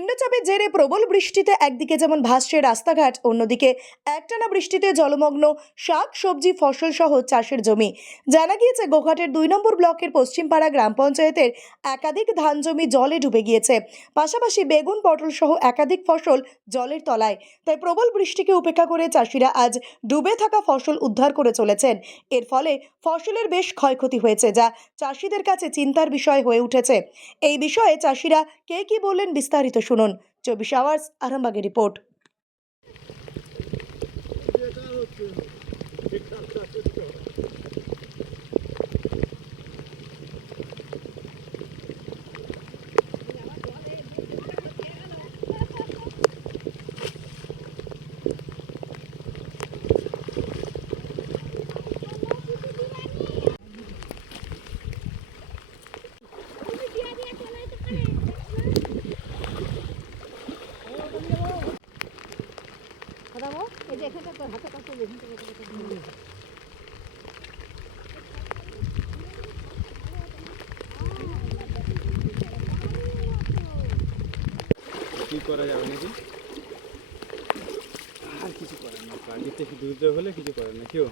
নিম্নচাপের জেরে প্রবল বৃষ্টিতে একদিকে যেমন ভাসছে রাস্তাঘাট, অন্যদিকে একটানা বৃষ্টিতে জলমগ্ন শাক সবজি ফসল সহ চাষের জমি। জানা গিয়েছে গোঘাটের 2 নম্বর ব্লকের পশ্চিমপাড়া গ্রাম পঞ্চায়েতের একাধিক ধান জমি জলে ডুবে গিয়েছে। পাশাপাশি বেগুন পটল সহ একাধিক ফসল জলের তলায়। তাই প্রবল বৃষ্টিকে উপেক্ষা করে চাষিরা আজ ডুবে থাকা ফসল উদ্ধার করে চলেছেন। এর ফলে ফসলের বেশ ক্ষয়ক্ষতি হয়েছে, যা চাষিদের কাছে চিন্তার বিষয় হয়ে উঠেছে। এই বিষয়ে চাষিরা কে কি বললেন বিস্তারিত শুনুন। 24 আওয়ার্স আরামবাগের রিপোর্ট। কি করা যাবে নাকি? আর কিছু করার না, প্রাকৃতিক দুর্যোগ হলে কিছু করার না। কেউ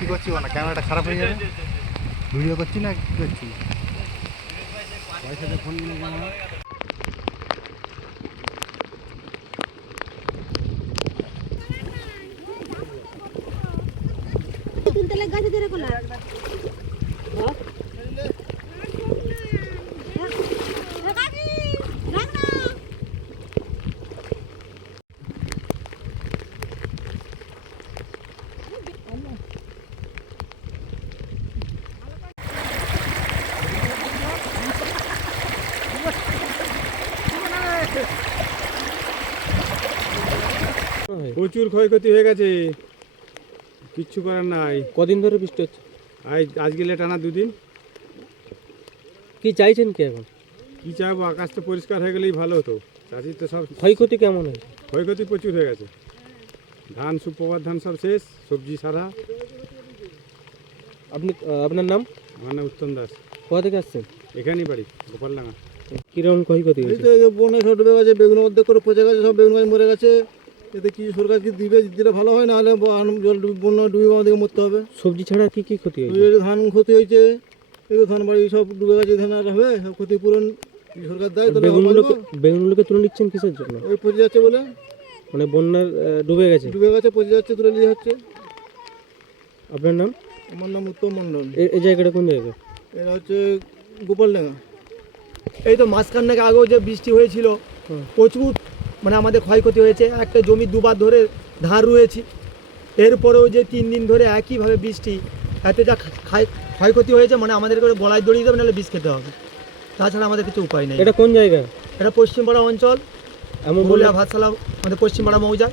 কি করছি না, ক্যামেরাটা খারাপ হয়ে যাবে। ভিডিও করছি না, কি করছি? পয়সাতে ফোন নিয়ে যাবো। গাছে ধরে কোলা প্রচুর ক্ষয়ক্ষতি হয়ে গেছে, কিচ্ছু করার নাই। কদিন ধরে বৃষ্টি হচ্ছে? আজ গেলে টানা 2 দিন। কি চাইছেন কি এখন? কি চাইবো, আকাশটা পরিষ্কার হয়ে গেলেই ভালো হতো। চাষির তো সব ক্ষয়ক্ষতি কেমন হয়? ক্ষয়ক্ষতি প্রচুর হয়ে গেছে। ধান, সুপ্রভাত ধান সব শেষ, সবজি সারা। আপনার নাম? আমার নাম উত্তম দাস। কোথা থেকে আসছেন? এখানেই বাড়ি, গোপালডাঙ্গা। কিরকম ক্ষয়ক্ষতি হয়েছে? বনে সব ডুবে গেছে, বেগুন অর্ধেক করে পচে গেছে, সব বেগুন গাছ মরে গেছে। এতে কি সরকার কি দিলে ভালো হয়, নাহলে জল বন্যা ডুবে আমাদেরকে মরতে হবে। সবজি ছাড়া কি কি ক্ষতি হয়েছে? ধান ক্ষতি হয়েছে, এই ধান বাড়ি সব ডুবে গেছে, ধান আর হবে সব ক্ষতিপূরণ সরকার দেয়। বেগুনগুলোকে তুলে নিচ্ছেন কিসের জন্য? ওই পচে যাচ্ছে বলে, মানে বন্যার ডুবে গেছে, পচে যাচ্ছে, তুলে নিয়ে হচ্ছে। আপনার নাম? আমার নাম উত্তম মণ্ডল। এই জায়গাটা কোন জায়গা? এটা হচ্ছে গোপালডাঙ্গা। এই তো মাঝখানে আগেও যে বৃষ্টি হয়েছিল, প্রচুর মানে আমাদের ক্ষয়ক্ষতি হয়েছে। একটা জমি 2 বার ধরে ধান রুয়েছি, এরপরেও যে 3 দিন ধরে একইভাবে বৃষ্টি, এতে যা ক্ষয়ক্ষতি হয়েছে, মানে আমাদের করে গলায় দড়িয়ে দেবে, নাহলে বিষ খেতে হবে, তাছাড়া আমাদের কিছু উপায় নেই। এটা কোন জায়গা? এটা পশ্চিমপাড়া অঞ্চল, এমন বলিয়া ভাতশালা, আমাদের পশ্চিমপাড়া মৌজা।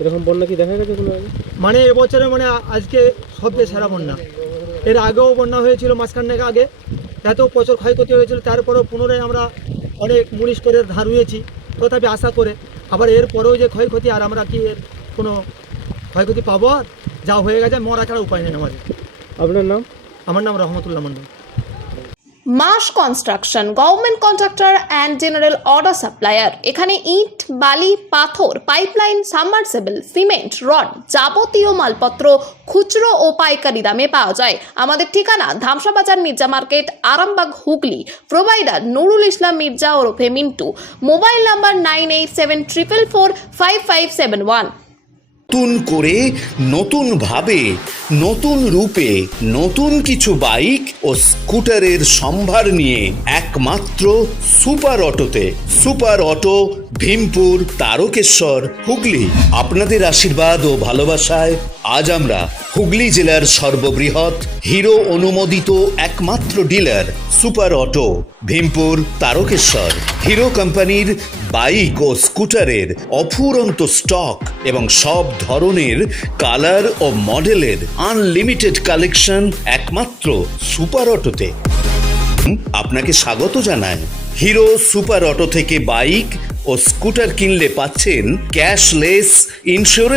এরকম বন্যা কি দেখা গেছে কোনো আগে? মানে এবছরে মানে আজকে সবচেয়ে সেরা বন্যা। এর আগেও বন্যা হয়েছিল মাঝখানে আগে, এত প্রচুর ক্ষয়ক্ষতি হয়েছিল। তারপরেও পুনরায় আমরা অনেক মুনিশ করে ধান রুয়েছি, তথাপি আশা করে। আবার এরপরেও যে ক্ষয়ক্ষতি, আর আমরা কি এর কোনো ক্ষয়ক্ষতি পাবো? আর যা হয়ে গেছে মরা ছাড়া উপায় নেই আমাদের। আপনার নাম? আমার নাম রহমতুল্লাহ মন্ডল। মাস construction, government contractor and general order supplier. এখানে ইট, বালি, পাথর, পাইপলাইন, সাবমার্সিবল, সিমেন্ট, রড, যাবতীয় মালপত্র খুচরো ও পাইকারি দামে পাওয়া যায়। আমাদের ঠিকানা ধামসা বাজার, মির্জা মার্কেট, আরামবাগ, হুগলি। প্রোভাইডার নুরুল ইসলাম মির্জা ওরফে মিন্টু। Mobile number 9874445571। নতুন করে, নতুন ভাবে, নতুন রূপে, নতুন কিছু বাইক ও স্কুটারের সম্ভার নিয়ে একমাত্র সুপার অটোতে। Super auto, Bhimpur, Tarakeswar, Hooghly. আপনাদের আশীর্বাদ ও ভালোবাসায় আজ আমরা হুগলি জেলার সর্ববৃহৎ হিরো অনুমোদিত একমাত্র dealer super auto, Bhimpur, Tarakeswar. Hero কোম্পানির বাইক ও স্কুটারের অফুরন্ত স্টক এবং সব ধরনের কালার ও মডেলের আনলিমিটেড কালেকশন একমাত্র সুপার অটোতে। আপনাকে স্বাগত জানাই। হিরো সুপার অটো থেকে বাইক ও স্কুটার কিনলে পাচ্ছেন ক্যাশলেস ইন্স্যুরেন্স।